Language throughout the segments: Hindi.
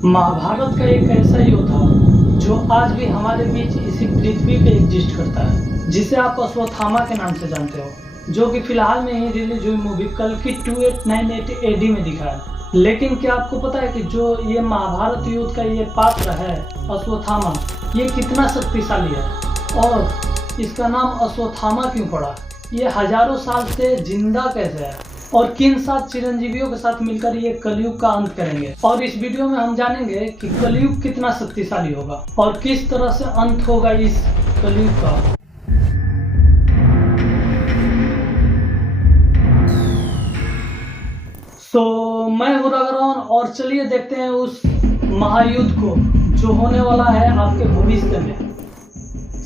महाभारत का एक ऐसा योद्धा जो आज भी हमारे बीच इसी पृथ्वी पे एग्जिस्ट करता है, जिसे आप अश्वत्थामा के नाम से जानते हो, जो कि फिलहाल में ही रिलीज हुई मूवी कल की 2898 AD में दिखा है। लेकिन क्या आपको पता है कि जो ये महाभारत युद्ध का ये पात्र है अश्वत्थामा, ये कितना शक्तिशाली है और इसका नाम अश्वत्थामा क्यों पड़ा? ये हजारों साल से जिंदा कैसे है और किन 7 चिरंजीवियों के साथ मिलकर ये कलयुग का अंत करेंगे। और इस वीडियो में हम जानेंगे कि कलयुग कितना शक्तिशाली होगा और किस तरह से अंत होगा इस कलयुग का। मैं हूं रघुराम और चलिए देखते हैं उस महायुद्ध को जो होने वाला है आपके भविष्य में।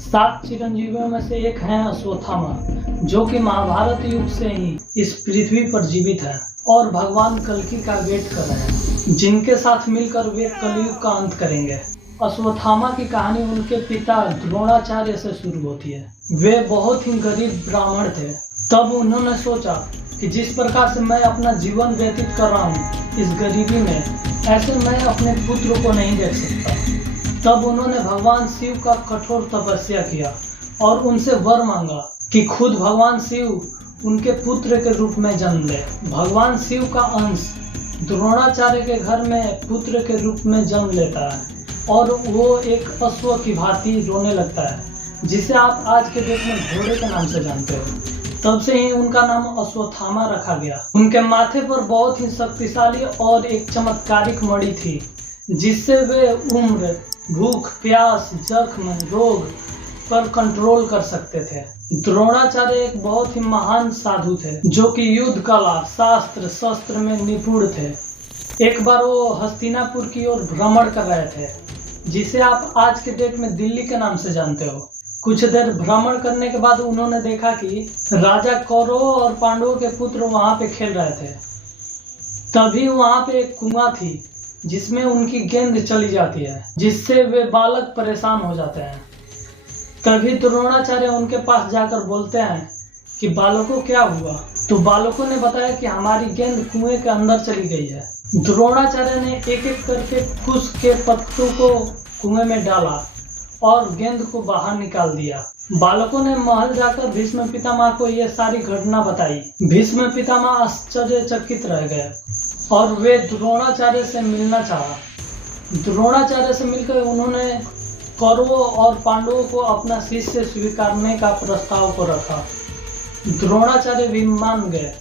7 चिरंजीवियों में से एक है अश्वत्थामा, जो कि महाभारत युग से ही इस पृथ्वी पर जीवित है और भगवान कल्कि का वेट कर रहे हैं, जिनके साथ मिलकर वे कलयुग का अंत करेंगे। अश्वत्थामा की कहानी उनके पिता द्रोणाचार्य से शुरू होती है। वे बहुत ही गरीब ब्राह्मण थे। तब उन्होंने सोचा कि जिस प्रकार से मैं अपना जीवन व्यतीत कर रहा हूँ इस गरीबी में, ऐसे मैं अपने पुत्र को नहीं देख सकता। तब उन्होंने भगवान शिव का कठोर तपस्या किया और उनसे वर मांगा कि खुद भगवान शिव उनके पुत्र के रूप में जन्म ले। भगवान शिव का अंश द्रोणाचार्य के घर में पुत्र के रूप में जन्म लेता है और वो एक अश्व की भांति रोने लगता है, जिसे आप आज के डेट में घोड़े के नाम से जानते हो। तब से ही उनका नाम अश्वत्थामा रखा गया। उनके माथे पर बहुत ही शक्तिशाली और एक चमत्कारिक मणि थी, जिससे वे उम्र, भूख, प्यास, जख्म, रोग पर कंट्रोल कर सकते थे। द्रोणाचार्य एक बहुत ही महान साधु थे, जो कि युद्ध कला, शास्त्र, शस्त्र में निपुण थे। एक बार वो हस्तिनापुर की ओर भ्रमण कर रहे थे, जिसे आप आज के डेट में दिल्ली के नाम से जानते हो। कुछ देर भ्रमण करने के बाद उन्होंने देखा कि राजा कौरवों और पांडवों के पुत्र वहां पे खेल रहे थे। तभी वहां पे एक कुआं थी जिसमें उनकी गेंद चली जाती है, जिससे वे बालक परेशान हो जाते हैं। तभी द्रोणाचार्य उनके पास जाकर बोलते हैं कि बालकों क्या हुआ? तो बालकों ने बताया कि हमारी गेंद कुएं के अंदर चली गई है। द्रोणाचार्य ने एक एक करके कुश के पत्तों को कुएं में डाला और गेंद को बाहर निकाल दिया। बालकों ने महल जाकर भीष्म पितामह को यह सारी घटना बताई। भीष्म पितामह आश्चर्यचकित रह गए और वे द्रोणाचार्य से मिलना चाहा। द्रोणाचार्य से मिलकर उन्होंने कौरवों और पांडवों को अपना शिष्य स्वीकारने का प्रस्ताव को रखा। द्रोणाचार्य भी मान गए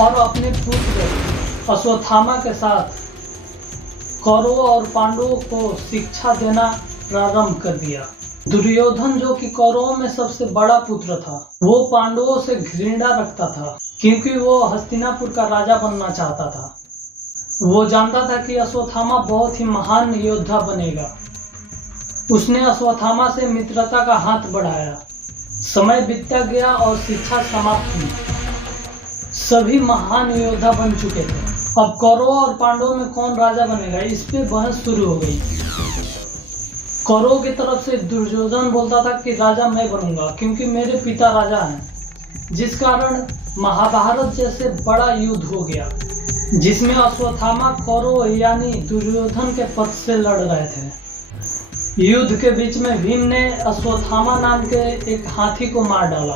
और अपने पुत्र अश्वत्थामा के साथ कौरवों और पांडवों को शिक्षा देना प्रारंभ कर दिया। दुर्योधन, जो कि कौरवों में सबसे बड़ा पुत्र था, वो पांडवों से घृणा रखता था क्योंकि वो हस्तिनापुर का राजा बनना चाहता था। वो जानता था कि अश्वत्थामा बहुत ही महान योद्धा बनेगा। उसने अश्वत्थामा से मित्रता का हाथ बढ़ाया। समय बीतता गया और शिक्षा समाप्त हुई। सभी महान योद्धा बन चुके थे। अब कौरवों और पांडवों में कौन राजा बनेगा, इस पे बहस शुरू हो गई। कौरवों की तरफ से दुर्योधन बोलता था कि राजा मैं बनूंगा क्योंकि मेरे पिता राजा हैं, जिस कारण महाभारत जैसे बड़ा युद्ध हो गया, जिसमें अश्वत्थामा कौरव यानी दुर्योधन के पक्ष से लड़ रहे थे। युद्ध के बीच में भीम ने अश्वत्थामा नाम के एक हाथी को मार डाला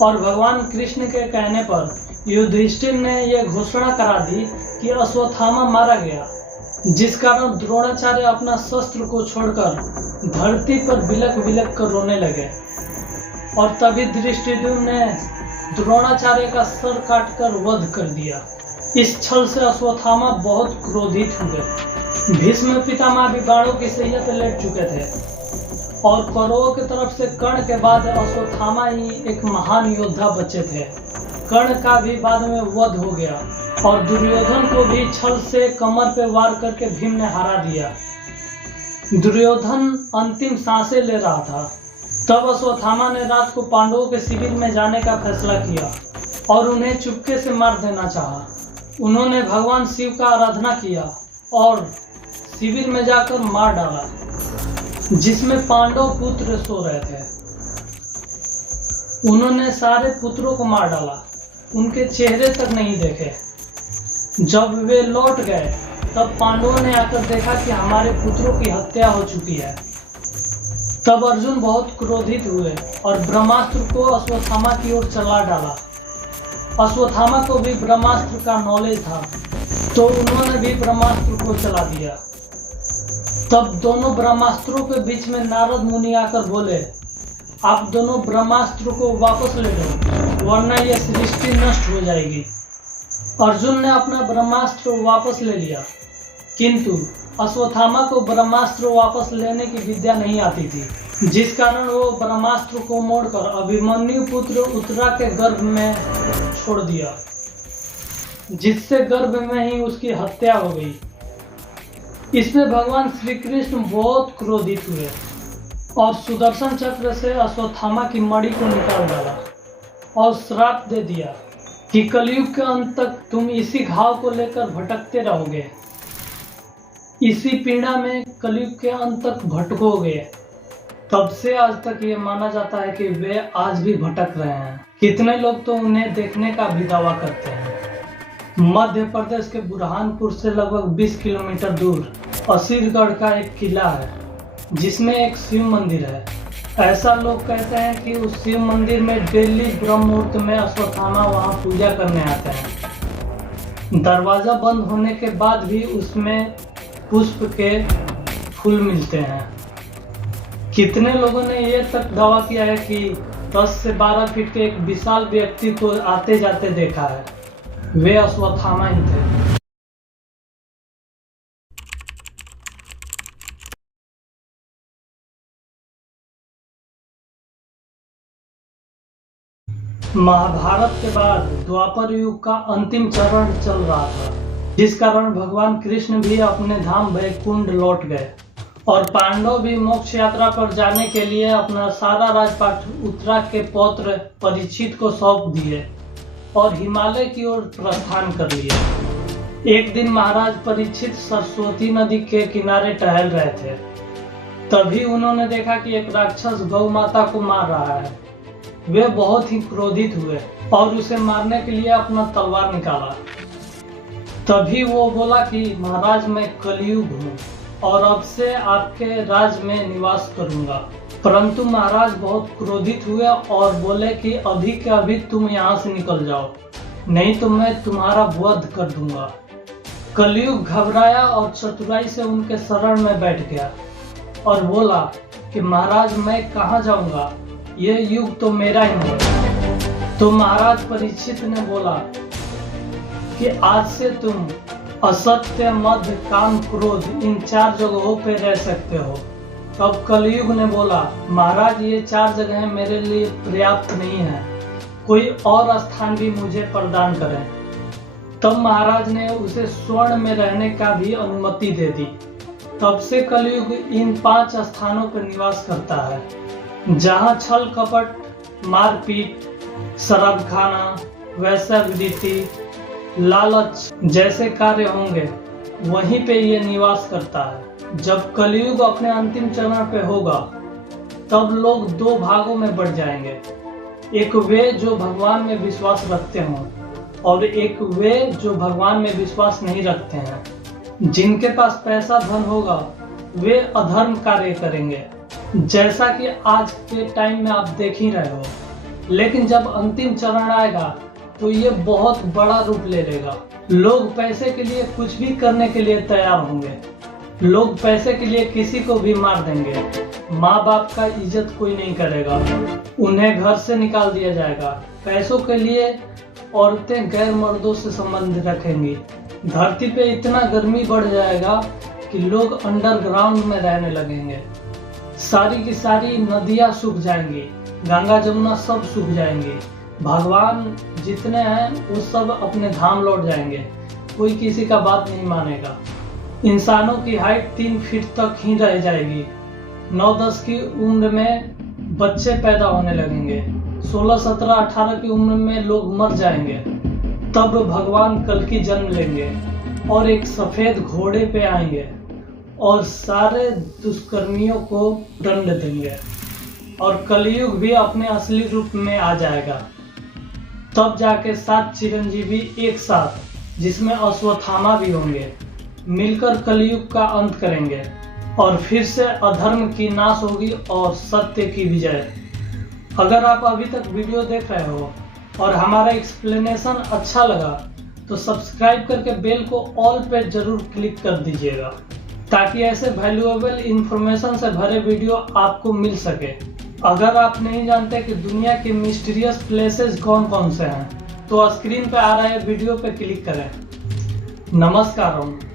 और भगवान कृष्ण के कहने पर युधिष्ठिर ने यह घोषणा करा दी कि अश्वत्थामा मारा गया, जिस कारण द्रोणाचार्य अपना शस्त्र को छोड़कर धरती पर बिलक बिलक कर रोने लगे। और तभी धृष्टद्युम्न ने द्रोणाचार्य का सर काटकर वध कर दिया। इस छल से अश्वत्थामा बहुत क्रोधित हुए। भीष्म पितामह भी बाणों की सैया पे लेट चुके थे और कौरवों की तरफ से कर्ण के बाद अश्वत्थामा ही एक महान योद्धा बचे थे। कर्ण का भी बाद में वध हो गया और दुर्योधन को भी छल से कमर पे वार करके भीम ने हरा दिया। दुर्योधन अंतिम सांसें ले रहा था। तब अश्वत्थामा ने रात को पांडवों के शिविर में जाने का फैसला किया और उन्हें चुपके से मार देना चाहा। उन्होंने भगवान शिव का आराधना किया और शिविर में जाकर मार डाला, जिसमें पांडव पुत्र सो रहे थे। उन्होंने सारे पुत्रों को मार डाला, उनके चेहरे तक नहीं देखे। जब वे लौट गए तब पांडवों ने आकर देखा कि हमारे पुत्रों की हत्या हो चुकी है। तब अर्जुन बहुत क्रोधित हुए और ब्रह्मास्त्र को अश्वत्थामा की ओर चला डाला। अश्वत्थामा को भी ब्रह्मास्त्र का नॉलेज था, तो उन्होंने भी ब्रह्मास्त्र को चला दिया। तब दोनों ब्रह्मास्त्रों के बीच में नारद मुनि आकर बोले, आप दोनों ब्रह्मास्त्र को वापस ले लो, वरना यह सृष्टि नष्ट हो जाएगी। अर्जुन ने अपना ब्रह्मास्त्र वापस ले लिया, किंतु अश्वत्थामा को ब्रह्मास्त्र वापस लेने की विद्या नहीं आती थी, जिस कारण वो ब्रह्मास्त्र को मोड़कर अभिमन्यु पुत्र उत्तरा के गर्भ में छोड़ दिया, जिससे गर्भ में ही उसकी हत्या हो गई। इसमें भगवान श्री कृष्ण बहुत क्रोधित हुए और सुदर्शन चक्र से अश्वत्थामा की मणि को निकाल डाला और श्राप दे दिया कि कलयुग के अंत तक तुम इसी घाव को लेकर भटकते रहोगे, इसी पीड़ा में कलयुग के अंत तक भटकोगे। तब से आज तक ये माना जाता है कि वे आज भी भटक रहे हैं। कितने लोग तो उन्हें देखने का भी दावा करते हैं। मध्य प्रदेश के बुरहानपुर से लगभग 20 किलोमीटर दूर असीरगढ़ का एक किला है, जिसमें एक शिव मंदिर है। ऐसा लोग कहते हैं कि उस शिव मंदिर में डेली ब्रह्म मुहूर्त में अश्वत्थामा वहां पूजा करने आते हैं। दरवाजा बंद होने के बाद भी उसमें पुष्प के फूल मिलते हैं। कितने लोगों ने ये तक दावा किया है कि 10 से 12 फीट के एक विशाल व्यक्ति को आते जाते देखा है, वे अश्वत्थामा ही थे। महाभारत के बाद द्वापर युग का अंतिम चरण चल रहा था, जिस कारण भगवान कृष्ण भी अपने धाम वैकुंठ लौट गए और पांडव भी मोक्ष यात्रा पर जाने के लिए अपना सारा राजपाट उत्तरा के पौत्र परीक्षित को सौंप दिए और हिमालय की ओर प्रस्थान कर लिए। एक दिन महाराज परीक्षित सरस्वती नदी के किनारे टहल रहे थे। तभी उन्होंने देखा कि एक राक्षस गौ माता को मार रहा है। वे बहुत ही क्रोधित हुए और उसे मारने के लिए अपना तलवार निकाला। तभी वो बोला कि महाराज, मैं कलयुग हूँ और अब से आपके राज में निवास करूंगा। परंतु महाराज बहुत क्रोधित हुए और बोले कि अभी के अभी तुम यहाँ से निकल जाओ, नहीं तो मैं तुम्हारा वध कर दूंगा। कलयुग घबराया और चतुराई से उनके शरण में बैठ गया और बोला कि महाराज, मैं कहाँ जाऊंगा, यह युग तो मेरा ही है। तो महाराज परीक्षित ने बोला कि आज से तुम असत्य, मद, काम, क्रोध इन 4 जगहों पे रह सकते हो। तब कलयुग ने बोला, महाराज, ये 4 जगहें मेरे लिए पर्याप्त नहीं है, कोई और स्थान भी मुझे प्रदान करें। तब महाराज ने उसे स्वर्ण में रहने का भी अनुमति दे दी। तब से कलयुग इन 5 स्थानों पर निवास करता है, जहाँ छल कपट, मारपीट, शराब खाना, वैश्यवृत्ति, लालच जैसे कार्य होंगे, वहीं पे ये निवास करता है। जब कलयुग अपने अंतिम चरण पे होगा, तब लोग 2 भागों में बढ़ जाएंगे। एक वे जो भगवान में विश्वास रखते हों और एक वे जो भगवान में विश्वास नहीं रखते हैं। जिनके पास पैसा धन होगा, वे अधर्म कार्य करेंगे, जैसा कि आज के टाइम में आप देख ही रहे हो। लेकिन जब अंतिम चरण आएगा तो ये बहुत बड़ा रूप ले लेगा। लोग पैसे के लिए कुछ भी करने के लिए तैयार होंगे। लोग पैसे के लिए किसी को भी मार देंगे। माँ बाप का इज्जत कोई नहीं करेगा, उन्हें घर से निकाल दिया जाएगा। पैसों के लिए औरतें गैर मर्दों से संबंध रखेंगी। धरती पे इतना गर्मी बढ़ जाएगा कि लोग अंडरग्राउंड में रहने लगेंगे। सारी की सारी नदियां सूख जाएंगी, गंगा जमुना सब सूख जाएंगी। भगवान जितने हैं वो सब अपने धाम लौट जाएंगे। कोई किसी का बात नहीं मानेगा। इंसानों की हाइट 3 फीट तक ही रह जाएगी। 9-10 की उम्र में बच्चे पैदा होने लगेंगे। 16, 17, 18 की उम्र में लोग मर जाएंगे। तब भगवान कल की जन्म लेंगे और एक सफेद घोड़े पे आएंगे और सारे दुष्कर्मियों को दंड देंगे और कलयुग भी अपने असली रूप में आ जाएगा। तब जाके 7 चिरंजीवी एक साथ, जिसमें अश्वत्थामा भी होंगे, मिलकर कलयुग का अंत करेंगे और फिर से अधर्म की नाश होगी और सत्य की विजय। अगर आप अभी तक वीडियो देख रहे हो और हमारा एक्सप्लेनेशन अच्छा लगा तो सब्सक्राइब करके बेल को ऑल पे जरूर क्लिक कर दीजिएगा ताकि ऐसे वैल्यूएबल इंफॉर्मेशन से भरे वीडियो आपको मिल सके। अगर आप नहीं जानते कि दुनिया के मिस्टीरियस प्लेसेस कौन कौन से हैं तो स्क्रीन पे आ रहे वीडियो पे क्लिक करें। नमस्कार।